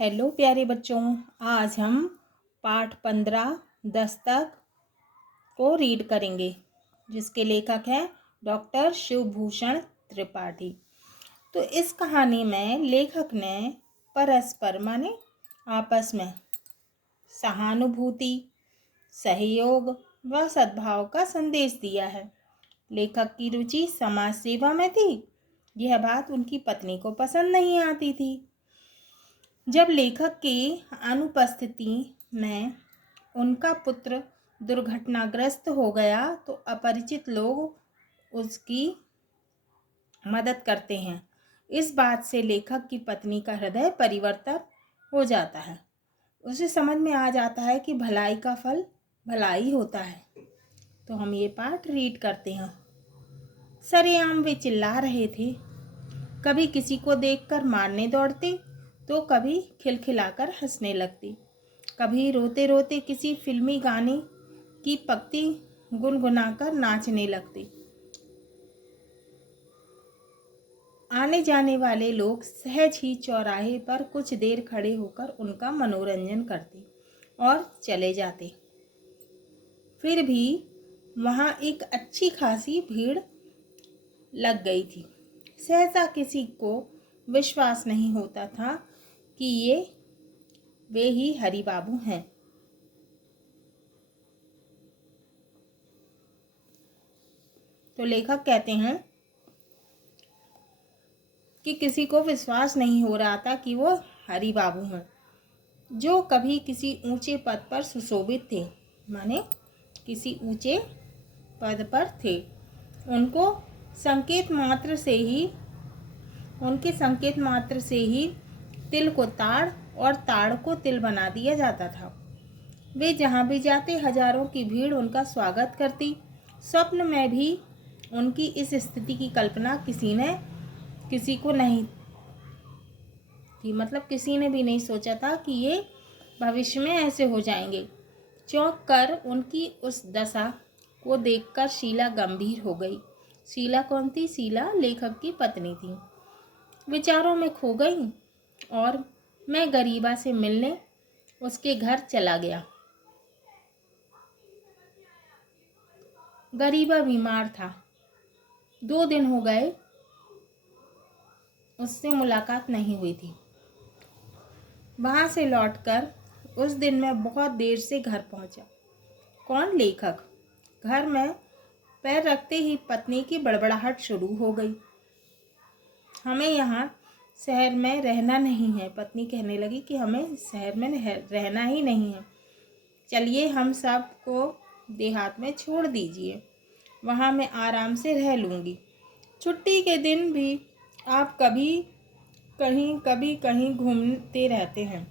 Hello प्यारे बच्चों, आज हम पाठ 15 दस्तक को रीड करेंगे जिसके लेखक हैं डॉक्टर शिवभूषण त्रिपाठी। तो इस कहानी में लेखक ने परस्पर माने आपस में सहानुभूति, सहयोग व सद्भाव का संदेश दिया है। लेखक की रुचि समाज सेवा में थी। यह बात उनकी पत्नी को पसंद नहीं आती थी। जब लेखक की अनुपस्थिति में उनका पुत्र दुर्घटनाग्रस्त हो गया तो अपरिचित लोग उसकी मदद करते हैं। इस बात से लेखक की पत्नी का हृदय परिवर्तन हो जाता है। उसे समझ में आ जाता है कि भलाई का फल भलाई होता है। तो हम ये पाठ रीड करते हैं। सरेआम वे चिल्ला रहे थे। कभी किसी को देखकर मारने दौड़ते तो कभी खिलखिलाकर हंसने लगती। कभी रोते रोते किसी फिल्मी गाने की पंक्ति गुनगुनाकर नाचने लगती। आने जाने वाले लोग सहज ही चौराहे पर कुछ देर खड़े होकर उनका मनोरंजन करते और चले जाते। फिर भी वहाँ एक अच्छी खासी भीड़ लग गई थी। सहसा किसी को विश्वास नहीं होता था कि वे ही हरि बाबू हैं। तो लेखक कहते हैं कि किसी को विश्वास नहीं हो रहा था कि वो हरि बाबू हैं, जो कभी किसी ऊंचे पद पर सुशोभित थे, माने किसी ऊंचे पद पर थे। उनके संकेत मात्र से ही तिल को ताड़ और ताड़ को तिल बना दिया जाता था। वे जहाँ भी जाते हजारों की भीड़ उनका स्वागत करती। स्वप्न में भी उनकी इस स्थिति की कल्पना किसी को नहीं थी। मतलब किसी ने भी नहीं सोचा था कि ये भविष्य में ऐसे हो जाएंगे। चौंक कर उनकी उस दशा को देखकर शीला गंभीर हो गई। शीला कौन थी? शीला लेखक की पत्नी थी। विचारों में खो गई और मैं गरीबा से मिलने उसके घर चला गया। गरीबा बीमार था। 2 दिन हो गए उससे मुलाकात नहीं हुई थी। वहाँ से लौटकर उस दिन मैं बहुत देर से घर पहुँचा। कौन? लेखक। घर में पैर रखते ही पत्नी की बड़बड़ाहट शुरू हो गई। हमें यहाँ शहर में रहना नहीं है। पत्नी कहने लगी कि हमें शहर में रहना ही नहीं है। चलिए हम सब को देहात में छोड़ दीजिए, वहाँ मैं आराम से रह लूँगी। छुट्टी के दिन भी आप कभी कहीं घूमते रहते हैं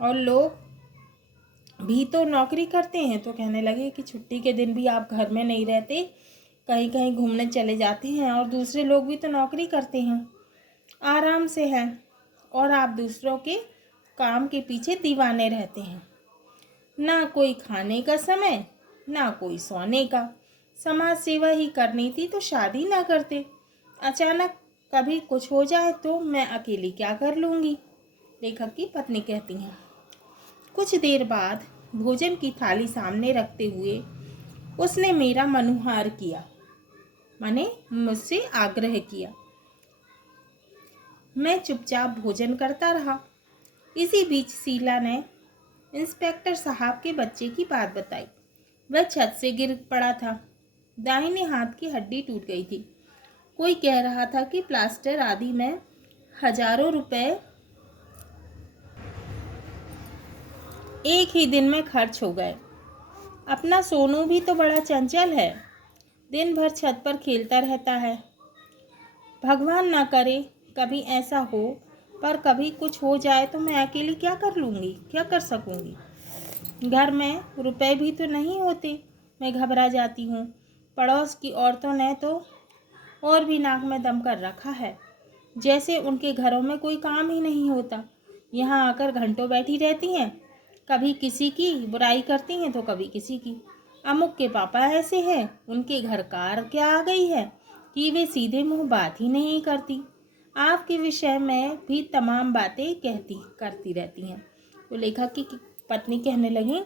और लोग भी तो नौकरी करते हैं। तो कहने लगे कि छुट्टी के दिन भी आप घर में नहीं रहते, कहीं कहीं घूमने चले जाते हैं और दूसरे लोग भी तो नौकरी करते हैं, आराम से हैं, और आप दूसरों के काम के पीछे दीवाने रहते हैं। ना कोई खाने का समय, ना कोई सोने का। समाज सेवा ही करनी थी तो शादी ना करते। अचानक कभी कुछ हो जाए तो मैं अकेली क्या कर लूँगी? लेखक की पत्नी कहती हैं। कुछ देर बाद भोजन की थाली सामने रखते हुए उसने मेरा मनुहार किया, माने मुझसे आग्रह किया। मैं चुपचाप भोजन करता रहा। इसी बीच शीला ने इंस्पेक्टर साहब के बच्चे की बात बताई। वह छत से गिर पड़ा था। दाहिने हाथ की हड्डी टूट गई थी। कोई कह रहा था कि प्लास्टर आदि में हजारों रुपए एक ही दिन में खर्च हो गए। अपना सोनू भी तो बड़ा चंचल है, दिन भर छत पर खेलता रहता है। भगवान ना करे कभी ऐसा हो, पर कभी कुछ हो जाए तो मैं अकेली क्या कर लूँगी, क्या कर सकूँगी? घर में रुपए भी तो नहीं होते। मैं घबरा जाती हूँ। पड़ोस की औरतों ने तो और भी नाक में दम कर रखा है, जैसे उनके घरों में कोई काम ही नहीं होता। यहाँ आकर घंटों बैठी रहती हैं, कभी किसी की बुराई करती हैं तो कभी किसी की। अमुक के पापा ऐसे हैं, उनके घर कार क्या आ गई है कि वे सीधे मुंह बात ही नहीं करती। आपके विषय में भी तमाम बातें करती रहती हैं। तो लेखक की पत्नी कहने लगी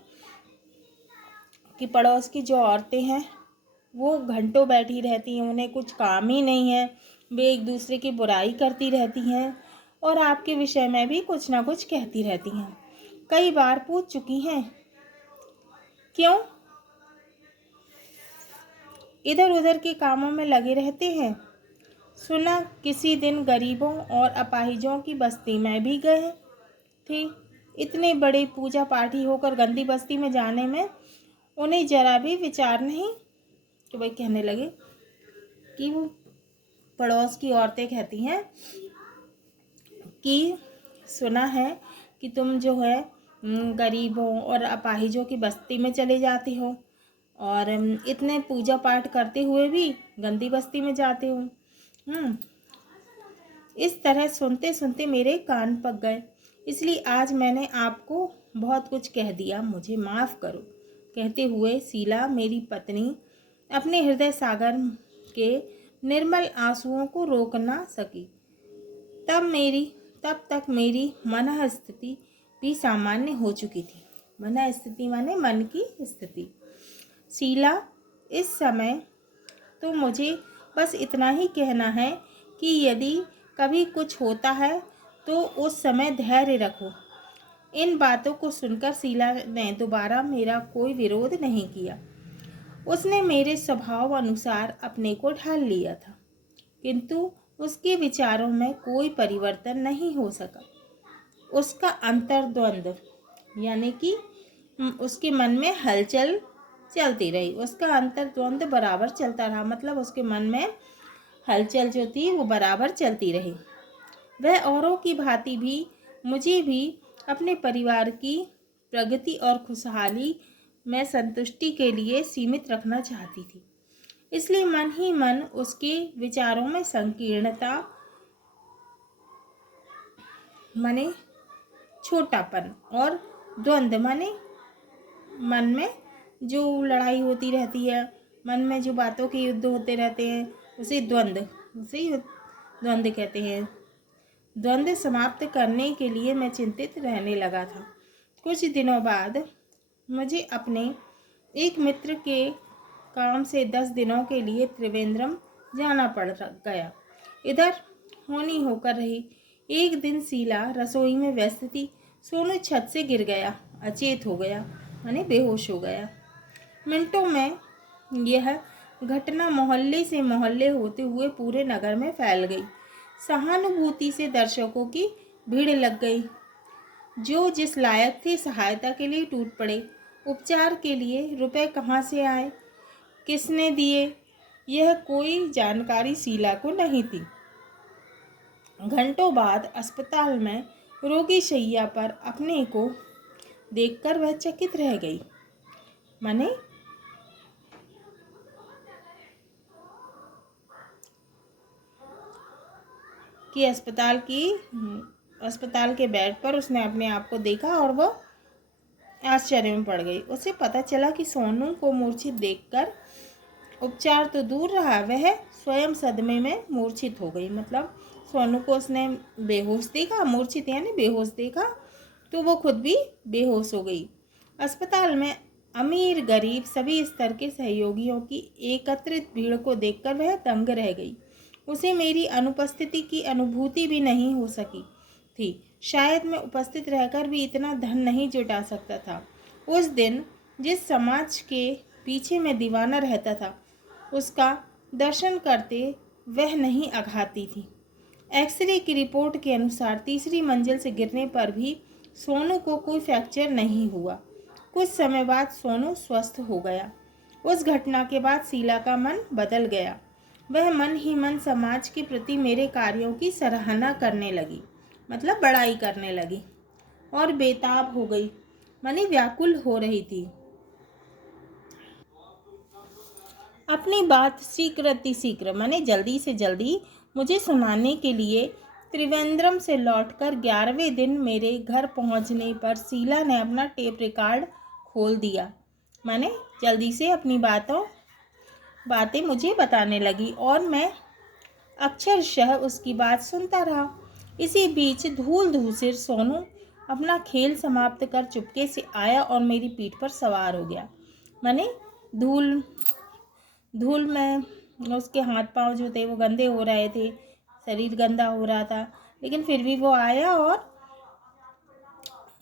कि पड़ोस की जो औरतें हैं वो घंटों बैठी रहती हैं, उन्हें कुछ काम ही नहीं है, वे एक दूसरे की बुराई करती रहती हैं और आपके विषय में भी कुछ ना कुछ कहती रहती हैं। कई बार पूछ चुकी हैं, क्यों इधर उधर के कामों में लगे रहते हैं। सुना किसी दिन गरीबों और अपाहिजों की बस्ती में भी गए थे। इतने बड़े पूजा पाठी होकर गंदी बस्ती में जाने में उन्हें जरा भी विचार नहीं। तो वही कहने लगे कि वो पड़ोस की औरतें कहती हैं कि सुना है कि तुम जो है गरीबों और अपाहिजों की बस्ती में चले जाते हो और इतने पूजा पाठ करते हुए भी गंदी बस्ती में जाते हो। इस तरह सुनते सुनते मेरे कान पक गए, इसलिए आज मैंने आपको बहुत कुछ कह दिया, मुझे माफ़ करो। कहते हुए शीला मेरी पत्नी अपने हृदय सागर के निर्मल आंसुओं को रोक ना सकी। तब तक मेरी मन स्थिति भी सामान्य हो चुकी थी। मन स्थिति माने मन की स्थिति। शीला, इस समय तो मुझे बस इतना ही कहना है कि यदि कभी कुछ होता है तो उस समय धैर्य रखो। इन बातों को सुनकर शीला ने दोबारा मेरा कोई विरोध नहीं किया। उसने मेरे स्वभाव अनुसार अपने को ढाल लिया था, किंतु उसके विचारों में कोई परिवर्तन नहीं हो सका। उसका अंतर्द्वंद यानी कि उसके मन में हलचल चलती रही। उसका अंतर्द्वंद बराबर चलता रहा, मतलब उसके मन में हलचल जो थी वो बराबर चलती रही। वह औरों की भांति भी मुझे भी अपने परिवार की प्रगति और खुशहाली में संतुष्टि के लिए सीमित रखना चाहती थी। इसलिए मन ही मन उसके विचारों में संकीर्णता माने छोटापन और द्वंद्व माने मन में जो लड़ाई होती रहती है, मन में जो बातों के युद्ध होते रहते हैं, उसे द्वंद्व कहते हैं। द्वंद्व समाप्त करने के लिए मैं चिंतित रहने लगा था। कुछ दिनों बाद मुझे अपने एक मित्र के काम से 10 दिनों के लिए त्रिवेंद्रम जाना पड़ गया। इधर होनी होकर रही। एक दिन शीला रसोई में व्यस्त थी। सोनू छत से गिर गया, अचेत हो गया, माने बेहोश हो गया। मिनटों में यह घटना मोहल्ले से मोहल्ले होते हुए पूरे नगर में फैल गई। सहानुभूति से दर्शकों की भीड़ लग गई। जो जिस लायक थे सहायता के लिए टूट पड़े। उपचार के लिए रुपए कहाँ से आए, किसने दिए, यह कोई जानकारी शीला को नहीं थी। घंटों बाद अस्पताल में रोगी शैया पर अपने को देखकर वह चकित रह गई। माने कि अस्पताल के बेड पर उसने अपने आप को देखा और वह आश्चर्य में पड़ गई। उसे पता चला कि सोनू को मूर्छित देखकर उपचार तो दूर रहा, वह स्वयं सदमे में मूर्छित हो गई। मतलब सोनू को उसने बेहोश देखा, मूर्छित यानी बेहोश देखा, तो वो खुद भी बेहोश हो गई। अस्पताल में अमीर गरीब सभी स्तर के सहयोगियों की एकत्रित भीड़ को देखकर वह दंग रह गई। उसे मेरी अनुपस्थिति की अनुभूति भी नहीं हो सकी थी। शायद मैं उपस्थित रहकर भी इतना धन नहीं जुटा सकता था। उस दिन जिस समाज के पीछे मैं दीवाना रहता था, उसका दर्शन करते वह नहीं अघाती थी। एक्सरे की रिपोर्ट के अनुसार तीसरी मंजिल से गिरने पर भी सोनू को कोई फ्रैक्चर नहीं हुआ। कुछ समय बाद सोनू स्वस्थ हो गया। उस घटना के बाद शीला का मन बदल गया। वह मन ही मन समाज के प्रति मेरे कार्यों की सराहना करने लगी, मतलब बड़ाई करने लगी और बेताब हो गई, माने व्याकुल हो रही थी। अपनी बात शीघ्र माने जल्दी से जल्दी मुझे सुनाने के लिए त्रिवेंद्रम से लौटकर 11वें दिन मेरे घर पहुंचने पर शीला ने अपना टेप रिकॉर्ड खोल दिया। माने जल्दी से अपनी बातें मुझे बताने लगी और मैं अक्षरशः उसकी बात सुनता रहा। इसी बीच धूल धूसिर सोनू अपना खेल समाप्त कर चुपके से आया और मेरी पीठ पर सवार हो गया। मैंने धूल धूल में उसके हाथ पांव जो थे वो गंदे हो रहे थे, शरीर गंदा हो रहा था, लेकिन फिर भी वो आया और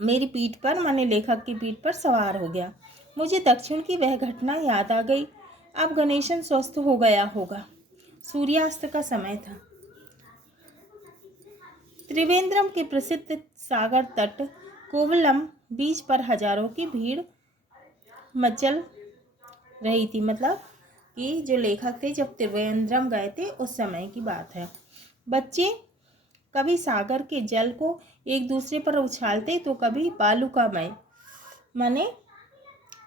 मेरी पीठ पर, माने लेखक की पीठ पर सवार हो गया। मुझे दक्षिण की वह घटना याद आ गई। अब गणेशन स्वस्थ हो गया होगा। सूर्यास्त का समय था। त्रिवेंद्रम के प्रसिद्ध सागर तट कोवलम बीच पर हजारों की भीड़ मचल रही थी। मतलब कि जो लेखक थे जब त्रिवेंद्रम गए थे उस समय की बात है। बच्चे कभी सागर के जल को एक दूसरे पर उछालते तो कभी बालुकामय माने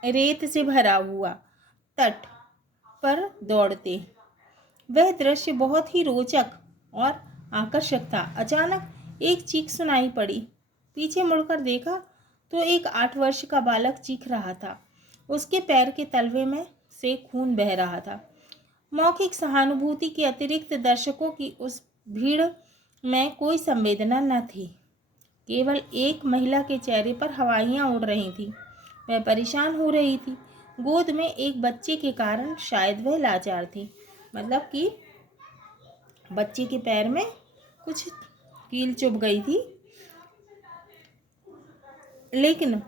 रेत से भरा हुआ तट पर दौड़ते। वह दृश्य बहुत ही रोचक और आकर्षक था। अचानक एक चीख सुनाई पड़ी। पीछे मुड़कर देखा तो एक 8 वर्ष का बालक चीख रहा था। उसके पैर के तलवे में से खून बह रहा था। मौखिक सहानुभूति के अतिरिक्त दर्शकों की उस भीड़ में कोई संवेदना न थी। केवल एक महिला के चेहरे पर हवाइयाँ उड़ रही थीं। वह परेशान हो रही थी। गोद में एक बच्चे के कारण शायद वह लाचार थी। मतलब कि बच्चे के पैर में कुछ कील चुभ गई थी, लेकिन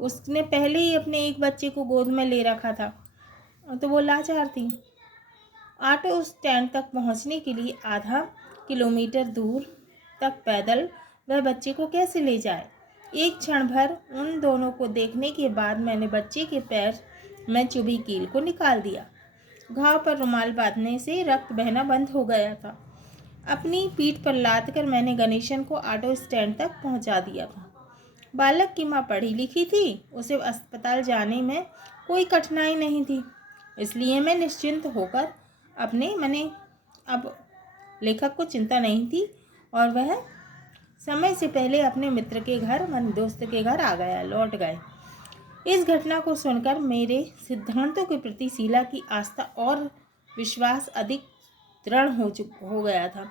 उसने पहले ही अपने एक बच्चे को गोद में ले रखा था, तो वो लाचार थी। ऑटो स्टैंड तक पहुंचने के लिए आधा किलोमीटर दूर तक पैदल वह बच्चे को कैसे ले जाए। एक क्षण भर उन दोनों को देखने के बाद मैंने बच्चे के पैर में चुभी कील को निकाल दिया। घाव पर रुमाल बांधने से रक्त बहना बंद हो गया था। अपनी पीठ पर लाद कर मैंने गणेशन को ऑटो स्टैंड तक पहुंचा दिया था। बालक की माँ पढ़ी लिखी थी, उसे अस्पताल जाने में कोई कठिनाई नहीं थी, इसलिए मैं निश्चिंत होकर मैंने अब लेखक को चिंता नहीं थी और वह समय से पहले अपने मित्र के घर, मन दोस्त के घर लौट गए। इस घटना को सुनकर मेरे सिद्धांतों के प्रति शीला की आस्था और विश्वास अधिक दृढ़ हो गया था।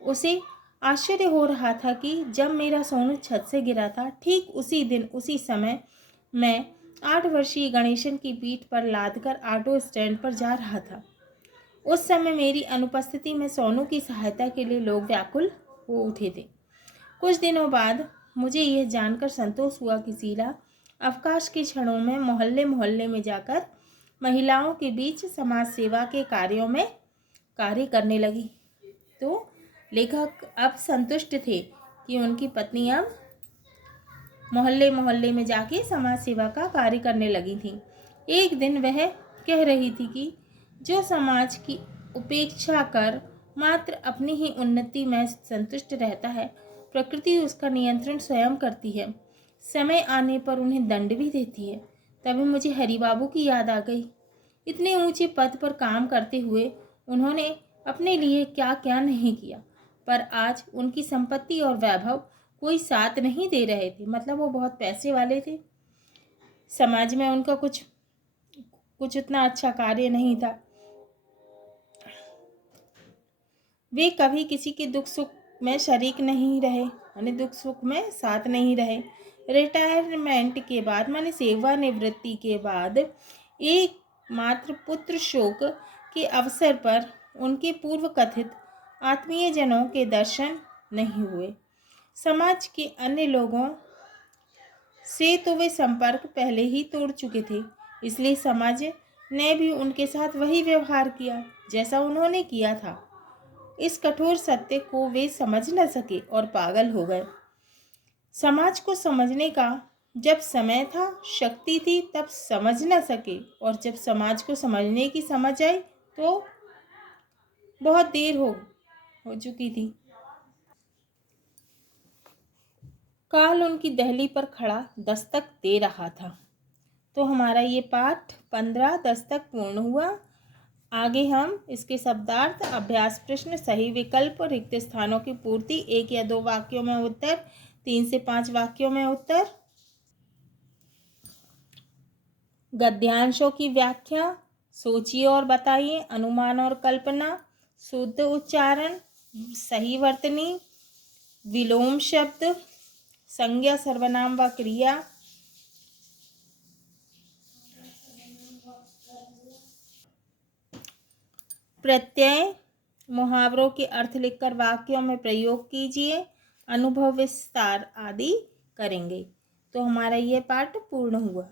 उसे आश्चर्य हो रहा था कि जब मेरा सोनू छत से गिरा था, ठीक उसी दिन उसी समय मैं 8 वर्षीय गणेशन की पीठ पर लादकर ऑटो स्टैंड पर जा रहा था। उस समय मेरी अनुपस्थिति में सोनू की सहायता के लिए लोग व्याकुल हो उठे थे। कुछ दिनों बाद मुझे यह जानकर संतोष हुआ कि शीला अवकाश के क्षणों में मोहल्ले मोहल्ले में जाकर महिलाओं के बीच समाज सेवा के कार्यों में कार्य करने लगी। तो लेखक अब संतुष्ट थे कि उनकी पत्नी अब मोहल्ले मोहल्ले में जाके समाज सेवा का कार्य करने लगी थी। एक दिन वह कह रही थी कि जो समाज की उपेक्षा कर मात्र अपनी ही उन्नति में संतुष्ट रहता है, प्रकृति उसका नियंत्रण स्वयं करती है, समय आने पर उन्हें दंड भी देती है। तभी मुझे हरिबाबू की याद आ गई। इतने ऊंचे पद पर काम करते हुए उन्होंने अपने लिए क्या क्या नहीं किया, पर आज उनकी संपत्ति और वैभव कोई साथ नहीं दे रहे थे। मतलब वो बहुत पैसे वाले थे, समाज में उनका कुछ उतना अच्छा कार्य नहीं था। वे कभी किसी के दुख सुख में शरीक नहीं रहे, यानी दुख सुख में साथ नहीं रहे। रिटायरमेंट के बाद, माने सेवानिवृत्ति के बाद, एक मात्र पुत्र शोक के अवसर पर उनके पूर्व कथित आत्मीय जनों के दर्शन नहीं हुए। समाज के अन्य लोगों से तो वे संपर्क पहले ही तोड़ चुके थे, इसलिए समाज ने भी उनके साथ वही व्यवहार किया जैसा उन्होंने किया था। इस कठोर सत्य को वे समझ न सके और पागल हो गए। समाज को समझने का जब समय था, शक्ति थी, तब समझ न सके, और जब समाज को समझने की समझ आई तो बहुत देर हो चुकी थी। काल उनकी दहली पर खड़ा दस्तक दे रहा था। तो हमारा ये पाठ 15 दस्तक पूर्ण हुआ। आगे हम इसके शब्दार्थ, अभ्यास प्रश्न, सही विकल्प, रिक्त स्थानों की पूर्ति, 1 या 2 वाक्यों में उत्तर, 3 से 5 वाक्यों में उत्तर, गद्यांशों की व्याख्या, सोचिए और बताइए, अनुमान और कल्पना, शुद्ध उच्चारण, सही वर्तनी, विलोम शब्द, संज्ञा, सर्वनाम व क्रिया, प्रत्यय, मुहावरों के अर्थ लिखकर वाक्यों में प्रयोग कीजिए, अनुभव विस्तार आदि करेंगे। तो हमारा ये पाठ पूर्ण हुआ।